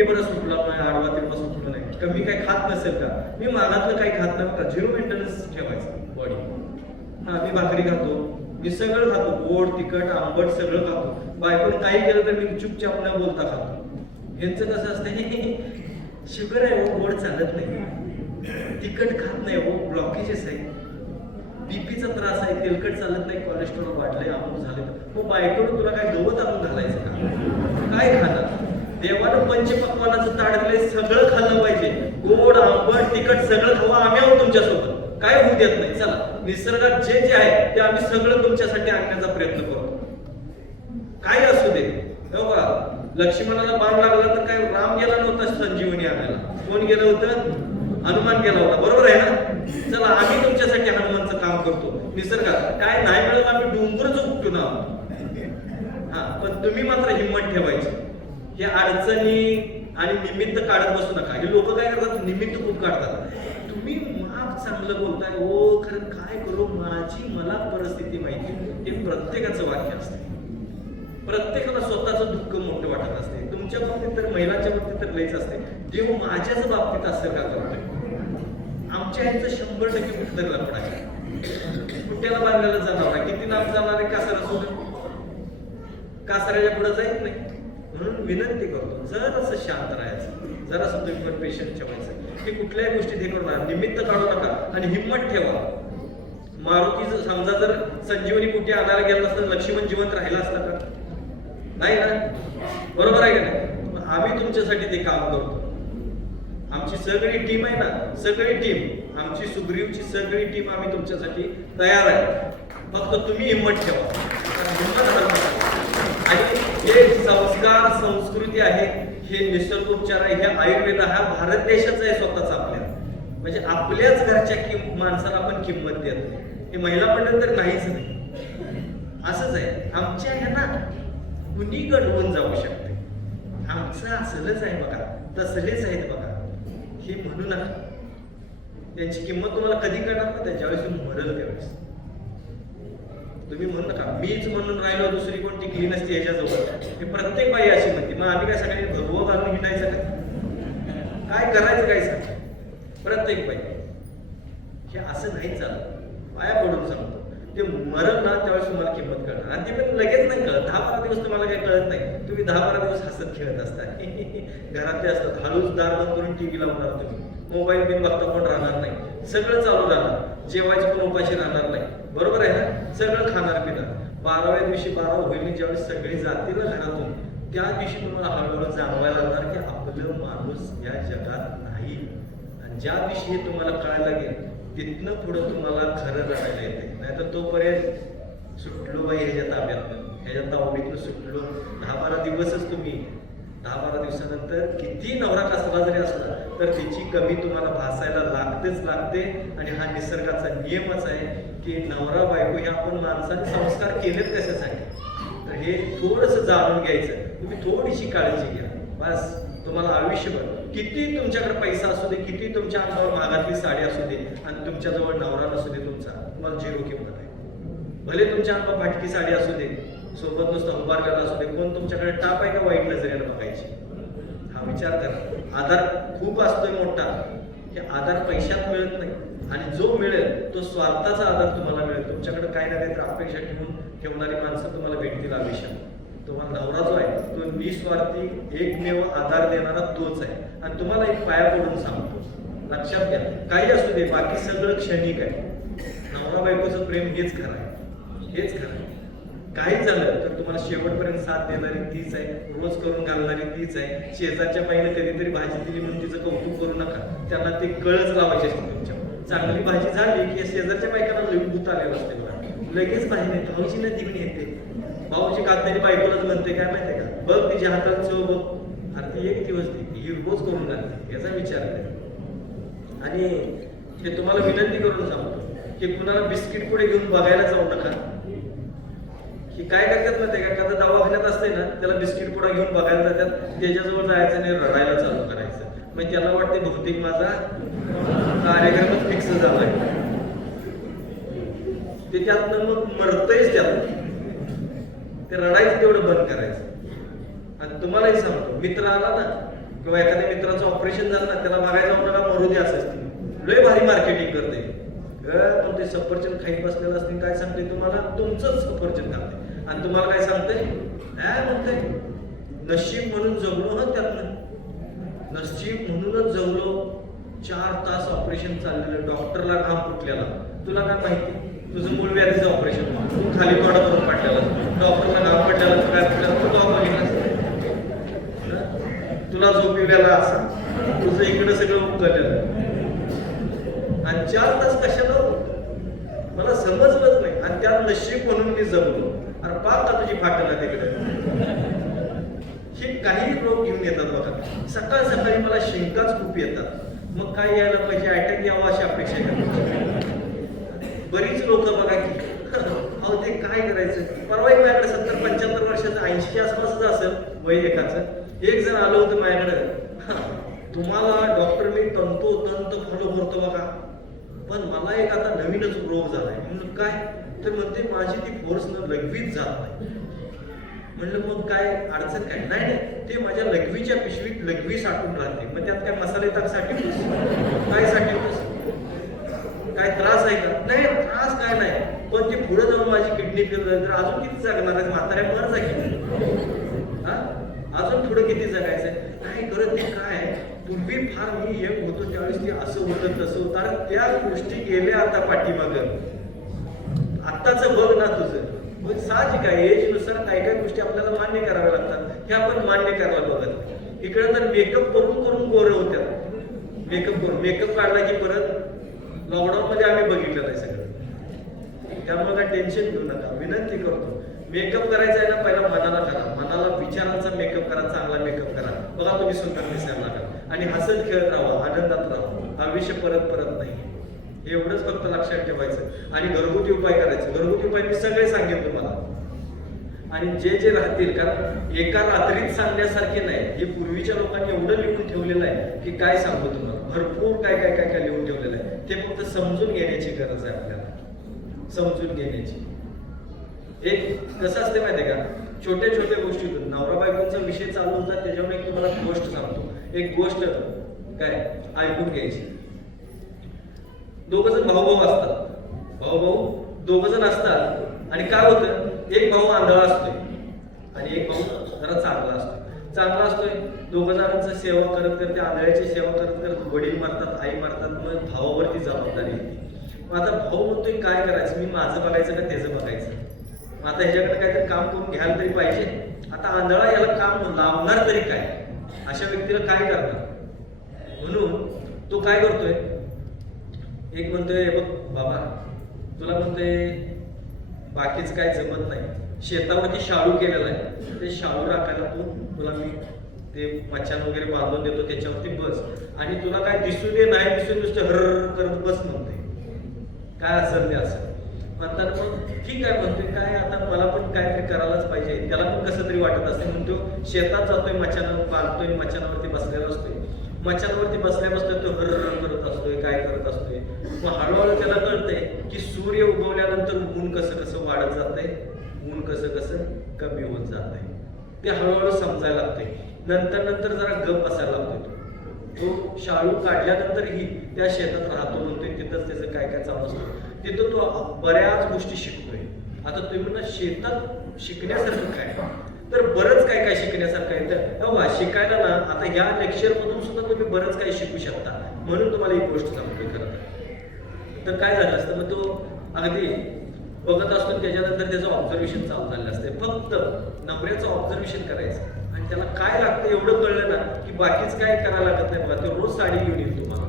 मी बरं सुटला नाही आडवा तिरवा सुटला नाही. का मी काही खात नसेल का? मी मागातलं काही खात नाही का झिरो मेंटेनन्स ठेवायचं. बॉडी हा मी भाकरी खातो. मी सगळं खातो. गोड तिखट आंबट सगळं खातो. बायकोने काही केलं तर मी चुपचाप न बोलता खातो. यांचं कसं असतं शुगर आहे हो गोड चालत नाही. तिखट खात नाही हो ब्लॉकेजेस आहे. बीपीचा त्रास आहे तेलकट चालत नाही कोलेस्ट्रॉल वाढलंय अमुक झाले मग बायकोनं तुला काय गवत आणून घालायचं का? काय खाणार? देवानं पंचपक्वानाचं ताट दिले सगळं खाल्लं पाहिजे. गोड आंबट तिखट सगळं खावा आम्ही आहोत तुमच्यासोबत. काय होऊ देत नाही. चला निसर्गात जे जे आहे ते आम्ही सगळं तुमच्यासाठी आणण्याचा प्रयत्न करतो काय असू दे. हो बघा लक्ष्मणाला बाण लागला तर काय? राम गेला नव्हता संजीवनी आणायला. कोण गेलं होतं? हनुमान गेला होता. बरोबर आहे ना? चला आम्ही तुमच्यासाठी हनुमानचं काम करतो. निसर्गात. काय नाही मिळालं आम्ही डोंगरच उपटून आहोत हा पण तुम्ही मात्र हिंमत ठेवायची. हे अडचणी आणि निमित्त काढत बसू नका. हे लोक काय करतात? निमित्त खूप काढतात. तुम्ही माफ चांगलं बोलताय. हो खरं काय करू? माझी मला परिस्थिती माहिती हे प्रत्येकाचं वाक्य असते. प्रत्येकाला स्वतःचं दुःख मोठं वाटत असते. तुमच्या बाबतीत तर महिलांच्या बाबतीत तर लयच असते. जेव्हा माझ्याच बाबतीत असेल का करतोय? आमच्या ह्यांचं शंभर टक्के कुठं लपड आहे. कुठ्याला बांधलेलं जाणार नाही किती लांब जाणार आहे? कासारा सोडून? कासाऱ्याच्या पुढे जाईत नाही. म्हणून विनंती करतो जरासं शांत राहायचं जरासं तुम्ही पण पेशंट ठेवायचं की कुठल्याही गोष्टी हे करू निमित्त काढू नका आणि हिंमत ठेवा. मारुतीचं समजा जर संजीवनी कुठे आणायला गेला असतं लक्ष्मण जिवंत राहिला असता का? नाही ना? बरोबर आहे का नाही? आम्ही तुमच्यासाठी ते काम करतो. आमची सगळी टीम आहे ना सगळी टीम आमची सुग्रीवची सगळी टीम आम्ही तुमच्यासाठी तयार आहे. फक्त तुम्ही हिंमत ठेवा. हिंमत जे संस्कार संस्कृती आहे हे निसर्गोपचार आहे हे आयुर्वेद हा भारत देशाचा आहे स्वतःचा आपल्या. म्हणजे आपल्याच घरच्या किंम माणसाला आपण किंमत देत. नाही हे महिला मंडळ तर नाहीच नाही. असंच आहे. आमच्या ह्यांना कुणी गडवून जाऊ शकते? आमचं असलंच आहे बघा. तसलेच आहेत बघा. हे म्हणू नका. त्यांची किंमत तुम्हाला कधी करणार ना त्याच्यावेळेस मरल त्यावेळेस तुम्ही म्हणू नका. मीच म्हणून राहिलो दुसरी कोण टिकली नसती याच्याजवळ. हे प्रत्येक बाई अशी म्हणते मग आम्ही काय सगळ्यांनी भगवं घालून हिंडायचं काय काय करायचं काय सांग. प्रत्येक बाई. हे असं नाही चालत. पाया पडून सांगतो. ते मरण ना त्यावेळेस तुम्हाला किंमत कळणार. आणि ते पण लगेच नाही कळत. दहा बारा दिवस तुम्हाला काही कळत नाही. तुम्ही दहा बारा दिवस हसत खेळत असता. घरातले असतात. हळूच दार बंद करून टीव्ही लावणार तुम्ही. मोबाईल बिन बघता कोण राहणार नाही. सगळं चालू राहणार जेवायची पण उपाशी राहणार नाही. बरोबर आहे ना? सगळं खाणार पिणार. बाराव्या दिवशी बारा होईल ज्यावेळेस सगळी जातील ना घरातून. त्या दिवशी तुम्हाला हळूहळू जाणवायला लागणार की आपलं माणूस या जगात नाही. आणि ज्या दिवशी हे तुम्हाला कळायला लागेल तिथनं पुढं तुम्हाला खरं रडायला येते. नाहीतर तोपर्यंत सुटलो बाई ह्याच्या ताब्यात ह्याच्या तावडीतनं सुटलो. दहा बारा दिवसच तुम्ही दहा बारा दिवसानंतर किती नवरा कसला जरी असला तर त्याची कमी तुम्हाला भासायला लागतेच लागते. आणि हा निसर्गाचा नियमच आहे की नवरा बायको हे आपण माणसाने संस्कार केलेत कशासाठी? तर हे थोडस जाणून घ्यायचं तुम्ही थोडीशी काळजी घ्या. बस तुम्हाला आयुष्यभर किती तुमच्याकडे पैसा असू दे किती तुमच्या अंगावर मागातली साडी असू दे आणि तुमच्याजवळ नवरा नसू दे तुमचा तुम्हाला झिरो किंमत आहे. भले तुमच्या अंगावर फाटकी साडी असू दे सोबत नुसतं उभारलेला असू दे. कोण तुमच्याकडे टाप आहे का वाईट नजरेनं बघायची? हा विचार करा. आधार खूप असतोय मोठा. हे आधार पैशात मिळत नाही. आणि जो मिळेल तो स्वार्थाचा आधार तुम्हाला मिळेल. तुमच्याकडे काही ना काहीतरी अपेक्षा ठेवून ठेवणारी माणसं तुम्हाला भेटतील आयुष्यात. तुम्हाला नवरा जो आहे तो निस्वार्थी एकमेव आधार देणारा तोच आहे. आणि तुम्हाला एक पाया पडून सांगतो. लक्षात घ्या. काही असू दे बाकी सगळं क्षणिक आहे. नवरा बायकोचं प्रेम हेच खरं आहे. हेच खरं आहे. काही झालं तर तुम्हाला शेवटपर्यंत साथ देणारी तीच आहे रोज करून घालणारी तीच आहे. शेजारच्या बाईने कधीतरी भाजी दिली म्हणून तिचं कौतुक करू नका. त्यांना ते कळच लावायचे असते तुमच्या. चांगली भाजी झाली की शेजारच्या बायकांना लगेच भूत आलेलं असते बघा. लगेच भाजी नाही दिवणी येते भाऊजी कातणारी बायकोलाच म्हणते काय माहितीये का? बघ तिच्या हातात चव बघ. अरे ती एक दिवस ती ही रोज करून घालते. याचा विचार नाही आणि हे तुम्हाला विनंती करून सांगतो की कुणाला बिस्किट पुढे घेऊन बघायला जाऊ नका. की काय करतात ना ते का? एखादा दवाखान्यात असते ना त्याला बिस्किट पुडा घेऊन बघायला जातात त्याच्याजवळ जायचं आणि रडायला चालू करायचं. मग त्याला वाटते बहुतेक माझा कार्यक्रमच फिक्स झालाय. ते त्यातनं मग मरतयच त्यात ते रडायचं तेवढं बंद करायचं. आणि तुम्हालाही सांगतो मित्र आला ना किंवा एखाद्या मित्राचं ऑपरेशन झालं ना त्याला बघायचं आपल्याला मरुदी असायची लय भारी मार्केटिंग करते ग, पण ते सफरचंद खाईत बसलेलं असते काय सांगते तुम्हाला? तुमचंच सफरचंद खाते. आणि तुम्हाला काय सांगतंय? काय म्हणतंय. नशीब म्हणून जगलो ना त्यातनं. नशीब म्हणूनच जगलो. चार तास ऑपरेशन चाललेलं. डॉक्टरला घाम फुटलेला. तुला काय माहिती? तुझं मूळ व्याधीचं ऑपरेशन तू खाली तोडा करून काढलेला डॉक्टरला घाम पडलेला तू काय फुटलेला तू डॉक्टर तुला झोप येऊल्याला असा तुझं इकडं सगळं उकळलेलं. आणि चार तास कशाला? मला समजलंच नाही. आणि त्यात नशीब म्हणून मी जगलो. अरे पाहता तुझी फाटला तिकडे. हे काही रोग घेऊन येतात बघा. सकाळ सकाळी मला शेंकाच खूप येतात. मग काय यायला पाहिजे? अटॅक यावं अशी अपेक्षा आहे बरीच लोक बघा की अहो ते काय करायचं? परवा एक माझ्याकडे सत्तर पंच्याहत्तर वर्षाचं ऐंशीच्या आसपासच असेल वय एकाचं. एक जण आलं होतं माझ्याकडे. तुम्हाला डॉक्टर मी तंतोतंत फॉलो करतो बघा. पण मला एक आता नवीनच रोग झालाय. म्हणून काय? तर म्हणते माझी ती फोर्स न लघवीत जात नाही. म्हणलं मग काय अडचण काय? नाही नाही ते माझ्या लघवीच्या पिशवीत लघवी साठून राहते. मग त्यात काय मसाले टाकसाठी काय साठी काय त्रास आहे का? नाही त्रास काय नाही. पण ते पुढे जाऊन माझी किडनी फेल झाली तर अजून किती जगणार आहे? म्हाताऱ्या मर जाईल. हा? अजून पुढे किती जगायचंय? नाही करत ते काय पूर्वी फार मी एक होतो त्यावेळेस ते असं होतं तसं होतं. त्या गोष्टी गेल्या आता पाठीमागं. आत्ताच बघ ना तुझं. मग साहजिक आहे एजनुसार काही काही गोष्टी आपल्याला मान्य कराव्या लागतात. हे आपण मान्य करायला बघत इकडे तर मेकअप करून करून गोरे होत्या. मेकअप करून. मेकअप काढला की परत लॉकडाऊन मध्ये आम्ही बघितलं नाही सगळं. त्यामुळे काय टेन्शन घेऊ नका. विनंती करतो. मेकअप करायचा आहे ना पहिला मनाला करा. मनाला विचारांचा मेकअप करा चांगला मेकअप करा. बघा तुम्ही सुंदर दिसायला लागा आणि हसत खेळत राहा आनंदात राहा. आयुष्य परत परत नाही. एवढंच फक्त लक्षात ठेवायचं. आणि घरगुती उपाय करायचे. घरगुती उपाय मी सगळे सांगेन तुम्हाला. आणि जे जे राहतील कारण एका रात्रीत सांगण्यासारखे नाही. हे पूर्वीच्या लोकांनी एवढं लिहून ठेवलेलं आहे की काय सांगू तुम्हाला? भरपूर काय काय काय काय लिहून ठेवलेलं आहे. ते फक्त समजून घेण्याची गरज आहे आपल्याला. समजून घेण्याची. एक कसं असते माहिती का? छोट्या छोट्या गोष्टीतून. नवरा बायकोंचा विषय चालू होता त्याच्यावर एक तुम्हाला गोष्ट सांगतो. एक गोष्ट काय? ऐकून घ्यायची. दोघ जण भाऊ भाऊ असतात. भाऊ भाऊ दोघ जण असतात. आणि काय होतं? एक भाऊ आंधळा असतोय आणि एक भाऊ जरा चांगला असतो चांगला असतोय दोघ जणांचं सेवा करत करत आंधळ्याची सेवा करत करत वडील मारतात आई मारतात मग भावावरती जबाबदारी येते. मग आता भाऊ म्हणतोय काय करायचं? मी माझं बघायचं का त्याचं बघायचं? मग आता ह्याच्याकडे काहीतरी काम करून घ्यायला तरी पाहिजे. आता आंधळा याला काम लावणार तरी काय? अशा व्यक्तीला काय करणार? म्हणून तो काय करतोय? एक म्हणतोय बघ बाबा तुला म्हणतोय बाकीच काय जमत नाही. शेतावरती शाळू केलेला आहे. ते शाळू राखायला तू तुला मी ते मच्छान वगैरे बांधून देतो त्याच्यावरती बस. आणि तुला काय दिसू दे नाही दिसू नुसतं हर करत बस म्हणते काय असेल ते असं. म्हणताना मग ठीक आहे म्हणतोय काय आता मला पण काहीतरी करायलाच पाहिजे. त्याला पण कसं तरी वाटत असते म्हणतो शेतात जातोय मच्छान बांधतोय मच्छानावरती बसलेला असतोय. मचांवरती बसल्या बसल्या तो हर करत असतोय काय करत असतोय. मग हळूहळू त्याला कळतंय की सूर्य उगवल्यानंतर ऊन कसं कसं वाढत जातंय? ऊन कसं कसं कमी होत जातंय. ते हळूहळू समजायला लागतंय. नंतर नंतर जरा गप बसायला लागतोय तो. तो शाळू काढल्यानंतरही त्या शेतात राहतो म्हणतोय तिथंच त्याचं काय काय चालू असतं. तिथं तो बऱ्याच गोष्टी शिकतोय. आता तुम्ही ना शेतात शिकण्यासारखं काय? तर बरंच काय काय शिकण्यासारखं आहे. तर बाबा शिकायला ना आता ह्या लेक्चर मधून सुद्धा तुम्ही बरंच काही शिकू शकता. म्हणून तुम्हाला एक गोष्ट सांगतोय खरं तर. काय झालं असतं मग तो अगदी बघत असतो त्याच्यानंतर त्याचं ऑब्झर्वेशन चालू झालं असते. फक्त नवऱ्याचं ऑब्झर्वेशन करायचं. आणि त्याला काय लागतं एवढं कळलं ना की बाकीच काय करायला लागत नाही बघा. तो रोज साडी घेऊन येईल तुम्हाला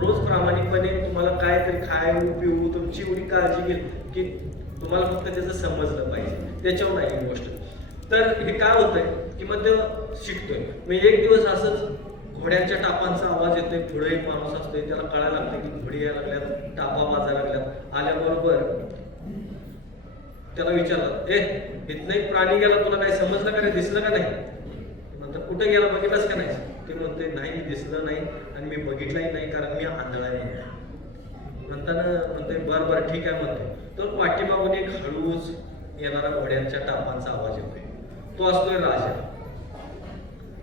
रोज प्रामाणिकपणे तुम्हाला काय तरी खाऊ पिऊ तुमची एवढी काळजी घेईल की तुम्हाला फक्त त्याचं समजलं पाहिजे. त्याच्यावर नाही ही गोष्ट. तर हे काय होतंय की मग तो शिकतोय. मी एक दिवस असंच घोड्यांच्या टापांचा आवाज येतोय पुढे एक माणूस असतोय त्याला कळायला लागतं की घोडी यायला लागल्यात टापा वाजायला लागल्यात. आल्याबरोबर त्याला विचारलं ए इथनं एक प्राणी गेला तुला काही समजलं का नाही दिसलं का नाही? म्हणतात कुठे गेला? बघितलंच का नाही? ते म्हणते नाही मी दिसलं नाही आणि मी बघितलंही नाही कारण मी आंधळा नाही. म्हणताना म्हणते बरं बरं ठीक आहे म्हणते तर पाठीमागून एक हळूच येणारा घोड्यांच्या टापांचा आवाज येतोय. तो असतोय राजा.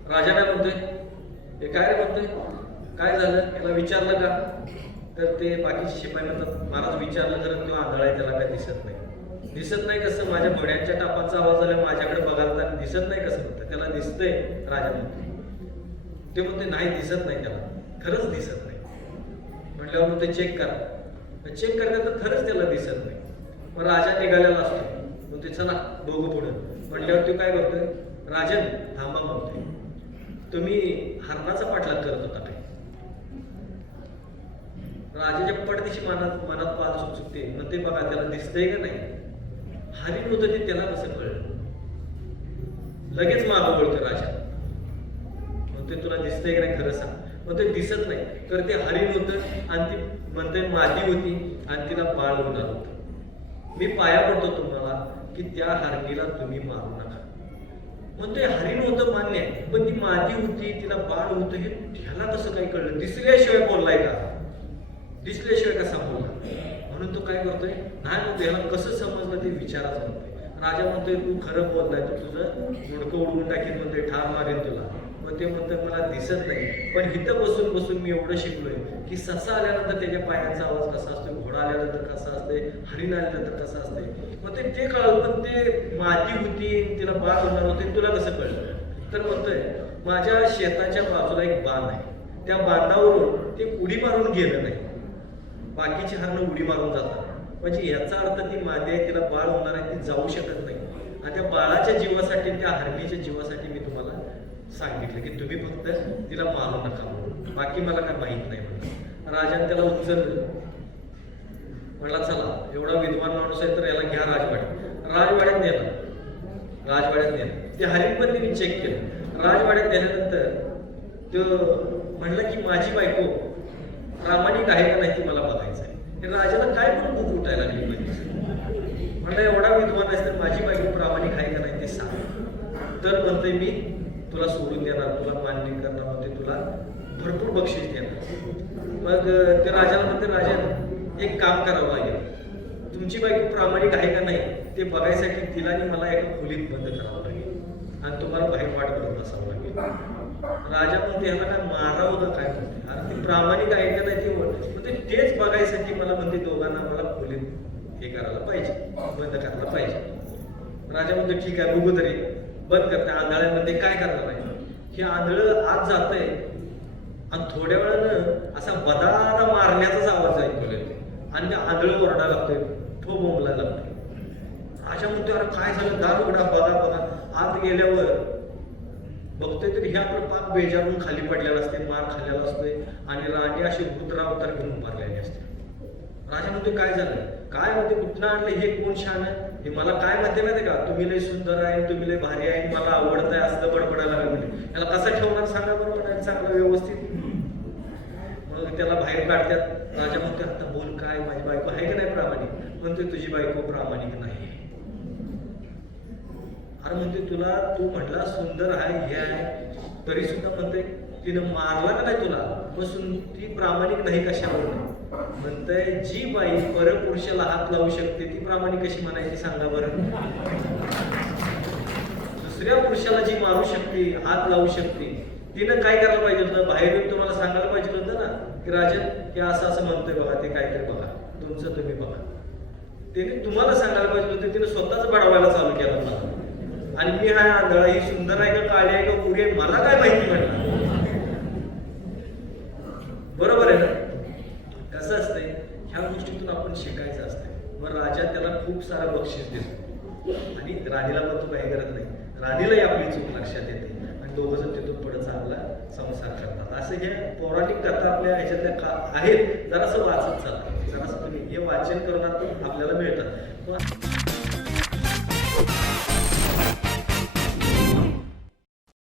राजा काय म्हणतोय? हे काय रे म्हणतोय? काय झालं? याला विचारलं का? तर ते बाकीचे शिपाई म्हणतात महाराज विचारलं तर तो आंधळा आहे त्याला काय दिसत नाही. दिसत नाही कसं? माझ्या घोड्यांच्या टापांचा आवाज आला माझ्याकडे बघायला तर दिसत नाही कसं म्हणतं त्याला दिसतंय राजा म्हणतो ते म्हणते नाही दिसत नाही त्याला. खरंच दिसत नाही. म्हटल्यावर मग ते चेक करा. चेक करतात तर खरंच त्याला दिसत नाही. मग राजा निघालेला असतो. मग ते चला दोघं पुढे. म्हटल्यावर तो काय करतोय राजन थांबा म्हणतोय. तुम्ही हरणाचा पाठलाग करत होता काय? राजाच्या पडदेशी मनात मनात पाल सुचते मग ते बघा त्याला दिसतंय का नाही? हरिण होतं ते त्याला कसं कळलं? लगेच मागं वळतो राजा. मग ते तुला दिसतंय का नाही खरं सांग. मग ते दिसत नाही. तर ते हरिण होतं आणि ती म्हणते मादी होती आणि तिला बाळ होणार होतं. मी पाया पडतो तुम्हाला. की त्या हरणीला तुम्ही मारू नका. म्हणजे हरिण होतं मान्य आहे पण ती मादी होती तिला बाळ होतं हे ह्याला कसं काही कळलं? दिसल्याशिवाय बोललाय का? दिसल्याशिवाय कसा बोलला? म्हणून तो काय करतोय? नाही म्हणतो ह्याला कसं समजलं ते विचाराच म्हणतोय. राजा म्हणतोय तू खरं बोललाय तू तुझं मुडकं उडवून टाकीन म्हणतोय ठार मारेन तुला. ते म्हणतं मला दिसत नाही. पण इथं बसून बसून मी एवढं शिकलोय की ससा आल्यानंतर त्याच्या पायांचा आवाज कसा असतो घोडा आल्यानंतर कसा असते हरिण आल्यानंतर कसा असते मग ते ते कळलं पण ते माती होती तिला बाळ होणार होते तुला कसं कळलं? तर म्हणतोय माझ्या शेताच्या बाजूला एक बांध आहे. त्या बांधावरून ते उडी मारून गेलं नाही. बाकीची हरणं उडी मारून जातात. म्हणजे याचा अर्थ ती मादी आहे तिला बाळ होणार आहे ती जाऊ शकत नाही. आणि त्या बाळाच्या जीवासाठी त्या हरणीच्या जीवासाठी सांगितलं की तुम्ही फक्त तिला मारू नका. बाकी मला काय माहीत नाही म्हणलं. राजाने त्याला उचललं. म्हणला चला एवढा विद्वान माणूस आहे तर याला घ्या राजवाड्यात राजवाड्यात नेला. राजवाड्यात नेला. ते हरिण पण चेक केलं. राजवाड्यात नेल्यानंतर तो म्हणलं की माझी बायको प्रामाणिक आहे का नाही ती मला बघायचं आहे. राजाला काय पण भूक उठायला लागली म्हणलं एवढा विद्वान आहेस तर माझी बायको प्रामाणिक आहे का नाही ते सांग. तर म्हणतोय मी तुला सोडून देणार तुला मान्य करणार होते तुला भरपूर बक्षीस देणार. मग त्या ते राजाला म्हणते राजा एक काम करावं लागेल. तुमची बायको प्रामाणिक आहे का नाही ते बघायसाठी तिला आणि मला एका खोलीत बंद करावं लागेल. आणि तुम्हाला बाहेर वाट करून बसावं लागेल. राजा म्हणते ह्याला काय मारावं ना काय म्हणते? अरे ती प्रामाणिक आहे का नाही ते तेच बघायसाठी मला म्हणते दोघांना मला खोलीत हे करायला पाहिजे बंद करायला पाहिजे. राजा म्हणतो ठीक आहे बघू तरी. बंद करते आंधळ्यामध्ये काय करणार आहे? हे आंधळ आत जातंय. आणि थोड्या वेळानं असा बदादा मारण्याचाच आवाज ऐकू आणि ते आंधळ ओरडा लागतोय. ठो बोंबला लागतोय. अशा मुद्द्यावर अरे काय झालं? दार उघडा बघा बघा. आत गेल्यावर बघतोय तर हे आपलं पाप बेजारून खाली पडलेलं असते मार खाल्लेला असतोय. आणि राणी अशी रुद्र अवतार घेऊन मारलेली असते. राजा म्हणतोय काय झालं? काय म्हणते कुठनं आणलं? हे कोण छान आहे? हे मला काय म्हणते माहिती का? तुम्ही लय सुंदर आहे तुम्ही लय भारी आहे मला आवडत आहे असं बडबडायला लागलं त्याला याला कसं ठेवणार सांगा बरोबर चांगलं व्यवस्थित. मग त्याला बाहेर काढतात. राजा म्हणते आता बोल काय माझी बायको आहे की नाही प्रामाणिक? म्हणते तुझी बायको प्रामाणिक नाही. अरे म्हणते तुला तू म्हटला सुंदर आहे हे आहे. तरी सुद्धा म्हणते तिनं मारला का नाही तुला? बसून ती प्रामाणिक नाही कशावर? म्हणतंय जी बाई परपुरुषाला हात लावू शकते ती प्रामाणिक कशी म्हणायची सांगा बरं? दुसऱ्या पुरुषाला जी मारू शकते हात लावू शकते तिनं काय करायला पाहिजे होतं? बाहेर येऊन तुम्हाला सांगायला पाहिजे होतं ना की राजन हे असं असं म्हणतोय बघा ते काहीतरी बघा तुमचं तुम्ही बघा. तिने तुम्हाला सांगायला पाहिजे होतं तिने स्वतःच बडवायला चालू केलं मला आणि मी हा आंधळा ही सुंदर आहे का काळी आहे का पुरी आहे मला काय माहिती म्हणणार बरोबर आहे ना कसं असतंय ह्या गोष्टीतून आपण शिकायचं असतंय मग राजा त्याला खूप सारा बक्षीस देतो आणि राणीला पण तो काही करत नाही. राणीलाही आपली चूक लक्षात येते. आणि दोघं जण तिथून पुढे चांगला संसार करतात. असं हे पौराणिक कथा आपल्या ह्याच्यातल्या का आहेत जरासं वाचत चालतं जरासं तुम्ही हे वाचन करणार आपल्याला मिळतात